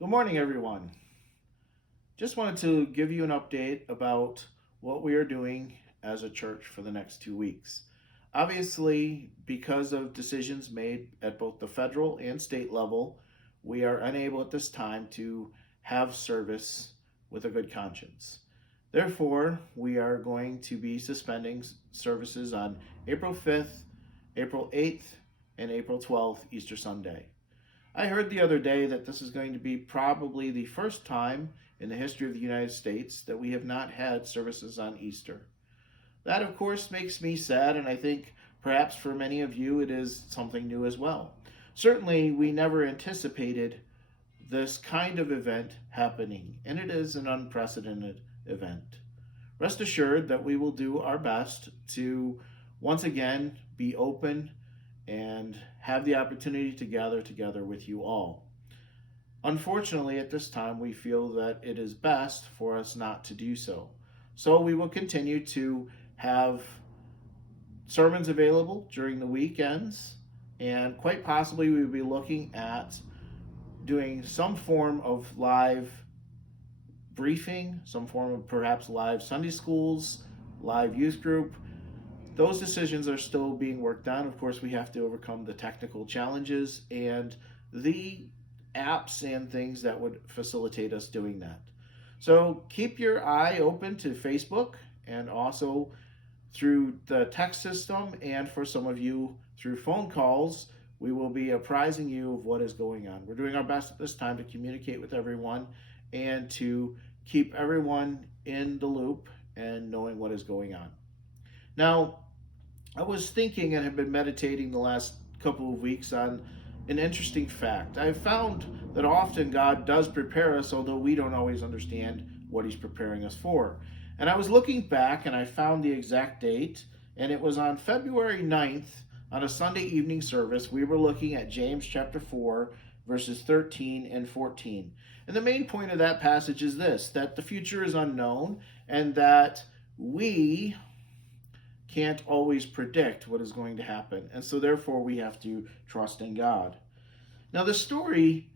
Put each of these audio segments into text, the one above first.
Good morning, everyone. Just wanted to give you an update about what we are doing as a church for the next 2 weeks. Obviously, because of decisions made at both the federal and state level, we are unable at this time to have service with a good conscience. Therefore, we are going to be suspending services on April 5th, April 8th, and April 12th, Easter Sunday. I heard the other day that this is going to be probably the first time in the history of the United States that we have not had services on Easter. That, of course, makes me sad, and I think perhaps for many of you it is something new as well. Certainly, we never anticipated this kind of event happening, and it is an unprecedented event. Rest assured that we will do our best to once again be open and have the opportunity to gather together with you all. Unfortunately, at this time, we feel that it is best for us not to do so. So we will continue to have sermons available during the weekends, and quite possibly we will be looking at doing some form of live briefing, some form of perhaps live Sunday schools, live youth group. Those decisions are still being worked on. Of course, we have to overcome the technical challenges and the apps and things that would facilitate us doing that. So keep your eye open to Facebook and also through the text system, and for some of you through phone calls. We will be apprising you of what is going on. We're doing our best at this time to communicate with everyone and to keep everyone in the loop and knowing what is going on. Now, I was thinking and have been meditating the last couple of weeks on an interesting fact. I've found that often God does prepare us, although we don't always understand what He's preparing us for. And I was looking back and I found the exact date, and it was on February 9th, on a Sunday evening service. We were looking at James chapter 4, verses 13 and 14. And the main point of that passage is this: that the future is unknown, and that we can't always predict what is going to happen. And so therefore we have to trust in God. Now the story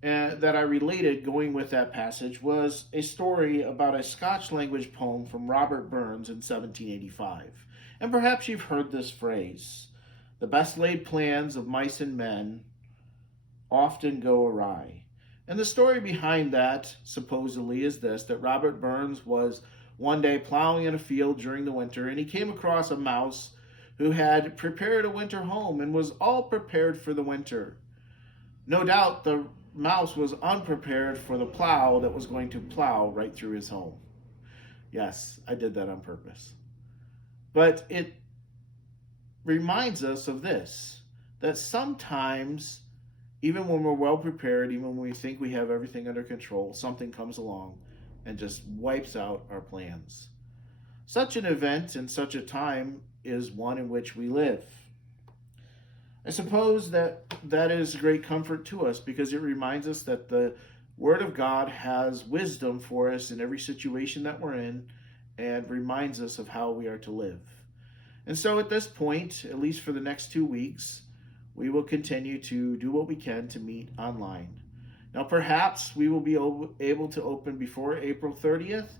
that I related going with that passage was a story about a Scotch language poem from Robert Burns in 1785. And perhaps you've heard this phrase: the best laid plans of mice and men often go awry. And the story behind that supposedly is this: that Robert Burns was one day plowing in a field during the winter, and he came across a mouse who had prepared a winter home and was all prepared for the winter. No doubt the mouse was unprepared for the plow that was going to plow right through his home. Yes, I did that on purpose. But it reminds us of this: that sometimes, even when we're well prepared, even when we think we have everything under control, something comes along and just wipes out our plans. Such an event in such a time is one in which we live. I suppose that is a great comfort to us, because it reminds us that the Word of God has wisdom for us in every situation that we're in, and reminds us of how we are to live. And so at this point, at least for the next 2 weeks, we will continue to do what we can to meet online. Now, perhaps we will be able to open before April 30th,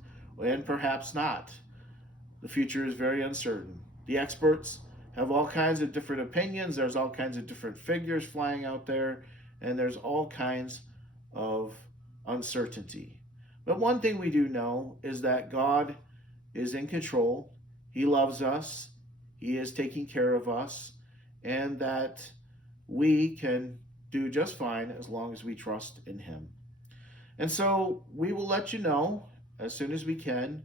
and perhaps not. The future is very uncertain. The experts have all kinds of different opinions. There's all kinds of different figures flying out there, and there's all kinds of uncertainty. But one thing we do know is that God is in control. He loves us. He is taking care of us, and that we can do just fine as long as we trust in Him. And so we will let you know as soon as we can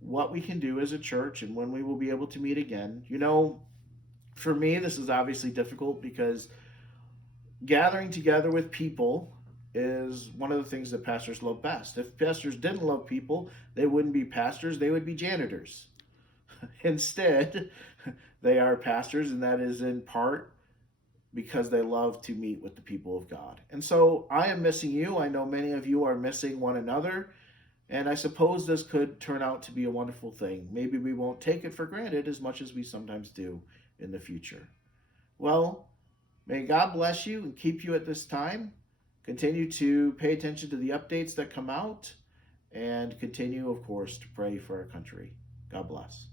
what we can do as a church and when we will be able to meet again. You know, for me, this is obviously difficult, because gathering together with people is one of the things that pastors love best. If pastors didn't love people, they wouldn't be pastors, they would be janitors. Instead, they are pastors, and that is in part because they love to meet with the people of God. And so I am missing you. I know many of you are missing one another. And I suppose this could turn out to be a wonderful thing. Maybe we won't take it for granted as much as we sometimes do in the future. Well, may God bless you and keep you at this time. Continue to pay attention to the updates that come out and continue, of course, to pray for our country. God bless.